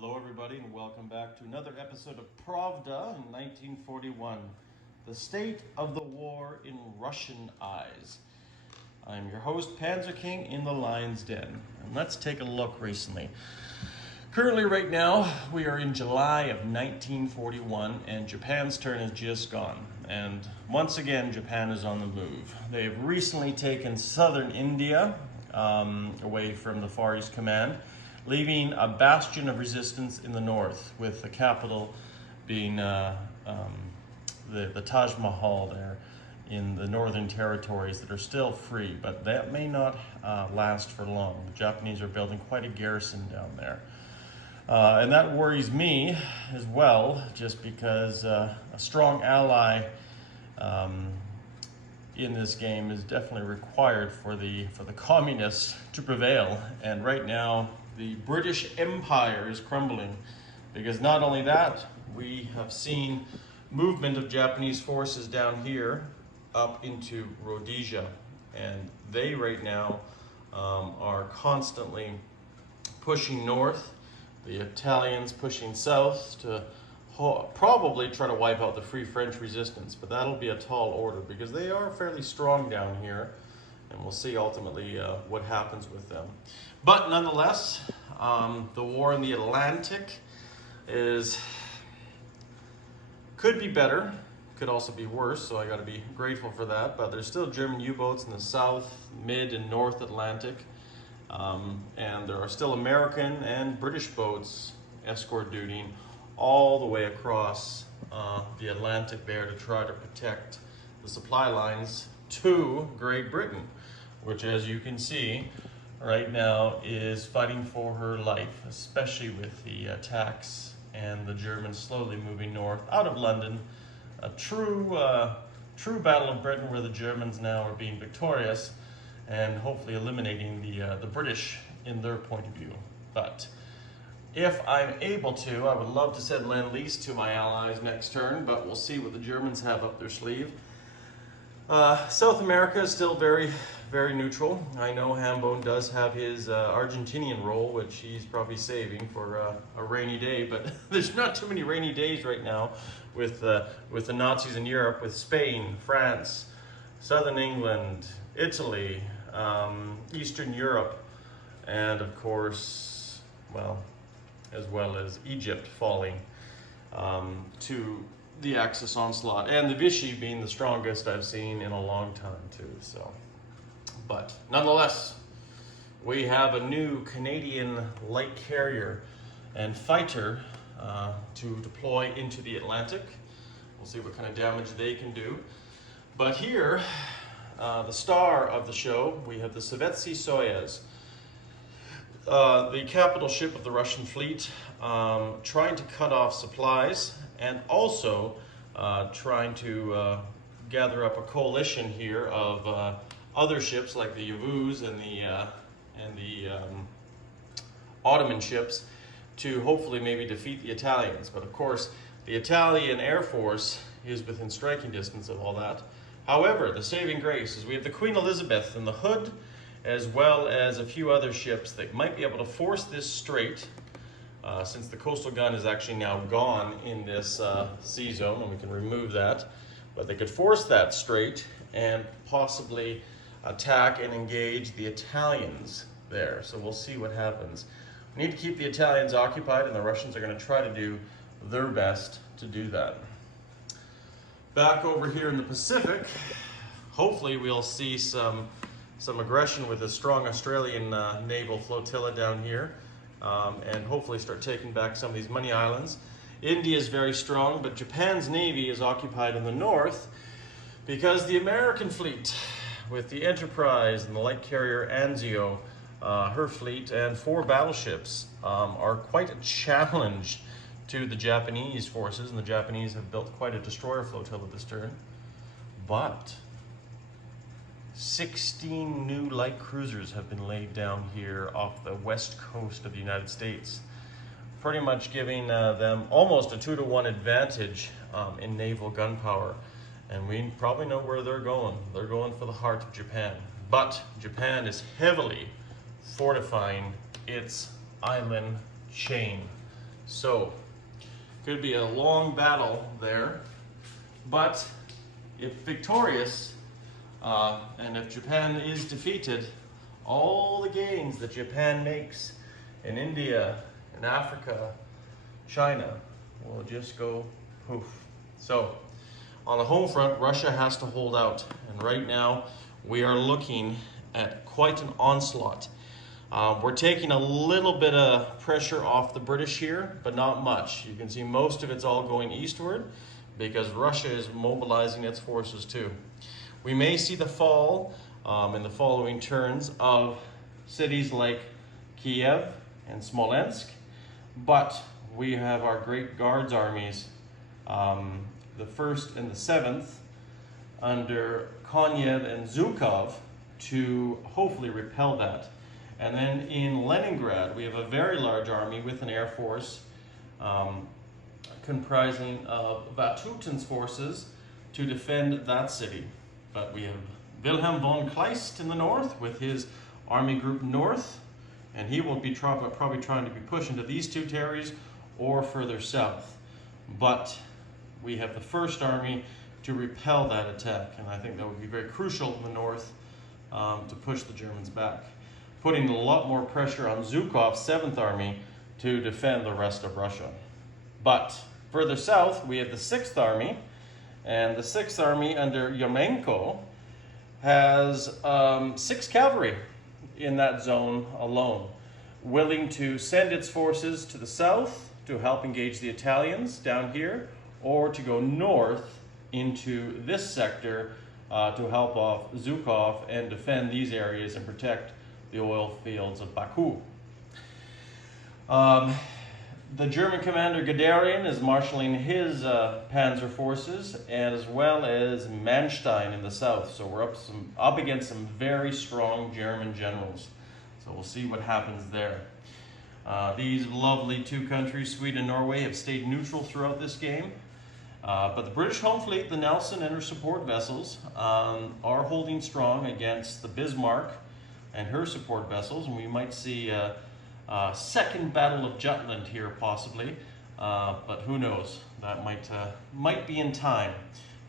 Hello everybody and welcome back to another episode of PRAVDA in 1941, the state of the war in Russian eyes. I'm your host, Panzer King in the Lion's Den, and let's take a look recently. Currently right now, we are in July of 1941 and Japan's turn has just gone. And once again, Japan is on the move. They've recently taken southern India away from the Far East Command, leaving a bastion of resistance in the north, with the capital being the Taj Mahal there in the northern territories that are still free, but that may not last for long. The Japanese are building quite a garrison down there. And that worries me as well, just because a strong ally in this game is definitely required for the communists to prevail. And right now, the British Empire is crumbling, because not only that, we have seen movement of Japanese forces down here up into Rhodesia, and they right now are constantly pushing north, the Italians pushing south to probably try to wipe out the Free French resistance, but that'll be a tall order because they are fairly strong down here, and we'll see ultimately what happens with them. But nonetheless, the war in the Atlantic could be better, could also be worse, so I got to be grateful for that. But there's still German U-boats in the South, Mid, and North Atlantic, and there are still American and British boats escort dutying all the way across the Atlantic there to try to protect the supply lines to Great Britain, which, as you can see right now, is fighting for her life, especially with the attacks and the Germans slowly moving north out of London. A true battle of Britain, where the Germans now are being victorious and hopefully eliminating the British in their point of view. But if I'm able to, I would love to send Lend-Lease to my allies next turn, but we'll see what the Germans have up their sleeve. South America is still very, very neutral. I know Hambone does have his Argentinian role, which he's probably saving for a rainy day, but there's not too many rainy days right now with the Nazis in Europe, with Spain, France, Southern England, Italy, Eastern Europe, and of course, as well as Egypt falling to the Axis onslaught, and the Vichy being the strongest I've seen in a long time too. So, but nonetheless, we have a new Canadian light carrier and fighter to deploy into the Atlantic. We'll see what kind of damage they can do. But here, the star of the show, we have the Sovetski Soyuz, the capital ship of the Russian fleet, trying to cut off supplies and also trying to gather up a coalition here of other ships like the Yavuz and the Ottoman ships to hopefully maybe defeat the Italians. But of course, the Italian Air Force is within striking distance of all that. However, the saving grace is we have the Queen Elizabeth in the Hood, as well as a few other ships that might be able to force this strait, since the coastal gun is actually now gone in this sea zone, and we can remove that. But they could force that strait and possibly attack and engage the Italians there. So we'll see what happens. We need to keep the Italians occupied, and the Russians are going to try to do their best to do that. Back over here in the Pacific, hopefully we'll see some aggression with a strong Australian naval flotilla down here, and hopefully start taking back some of these money islands. India is very strong, but Japan's navy is occupied in the north because the American fleet, with the Enterprise and the light carrier Anzio, her fleet, and 4 battleships, are quite a challenge to the Japanese forces, and the Japanese have built quite a destroyer flotilla this turn. But 16 new light cruisers have been laid down here off the west coast of the United States, pretty much giving them almost a 2-to-1 advantage in naval gunpowder. And we probably know where they're going. They're going for the heart of Japan. But Japan is heavily fortifying its island chain So, could be a long battle there, but if victorious, and if Japan is defeated, all the gains that Japan makes in India, in Africa, China will just go poof. So, on the home front, Russia has to hold out, and right now we are looking at quite an onslaught. We're taking a little bit of pressure off the British here, but not much. You can see most of it's all going eastward because Russia is mobilizing its forces too. We may see the fall in the following turns of cities like Kiev and Smolensk, but we have our great Guards armies, the 1st and the 7th, under Konyev and Zhukov to hopefully repel that. And then in Leningrad, we have a very large army with an air force comprising of Vatutin's forces to defend that city. But we have Wilhelm von Kleist in the north with his Army Group North, and he will be probably trying to be pushed into these two territories or further south. But we have the 1st Army to repel that attack, and I think that would be very crucial in the north to push the Germans back, putting a lot more pressure on Zhukov's 7th Army to defend the rest of Russia. But further south, we have the 6th Army, and the 6th Army under Yeremenko has 6 cavalry in that zone alone, willing to send its forces to the south to help engage the Italians down here, or to go north into this sector to help off Zhukov and defend these areas and protect the oil fields of Baku. The German commander Guderian is marshalling his panzer forces, as well as Manstein in the south. So we're up against some very strong German generals. So we'll see what happens there. These lovely two countries, Sweden and Norway, have stayed neutral throughout this game. But the British home fleet, the Nelson and her support vessels, are holding strong against the Bismarck and her support vessels, and we might see a second Battle of Jutland here possibly, but who knows? That might be in time.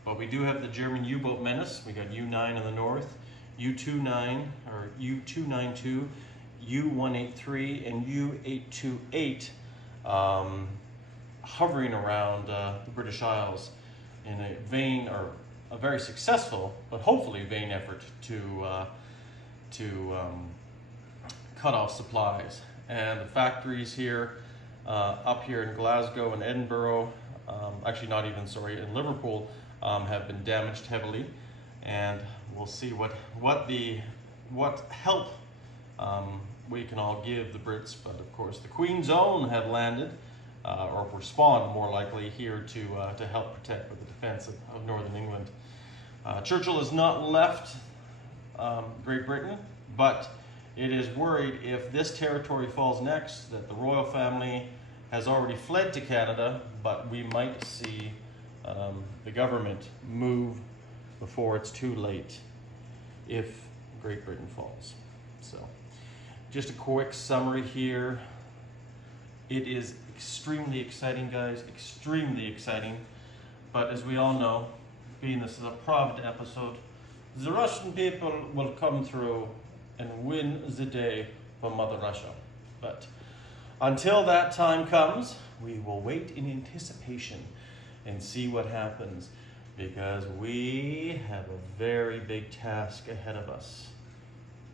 But we do have the German U-boat menace. We got U-9 in the north, U-29 or U-292, U-183, and U-828 hovering around the British Isles in a vain, or a very successful, but hopefully vain effort to cut off supplies. And the factories here, up here in Glasgow and Edinburgh, actually not even, sorry, in Liverpool, have been damaged heavily. And we'll see what help we can all give the Brits. But of course, the Queen's Own have landed, or respond more likely here to help protect with the defense of Northern England. Churchill has not left Great Britain, but it is worried if this territory falls next that the royal family has already fled to Canada, but we might see the government move before it's too late if Great Britain falls. So just a quick summary here. It is extremely exciting, guys, extremely exciting. But as we all know, being this is a PRAVDA episode, the Russian people will come through and win the day for Mother Russia. But until that time comes, we will wait in anticipation and see what happens, because we have a very big task ahead of us.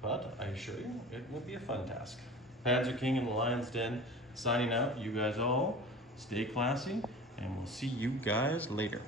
But I assure you, it will be a fun task. Panzer King in the Lion's Den, signing out. You guys all stay classy, and we'll see you guys later.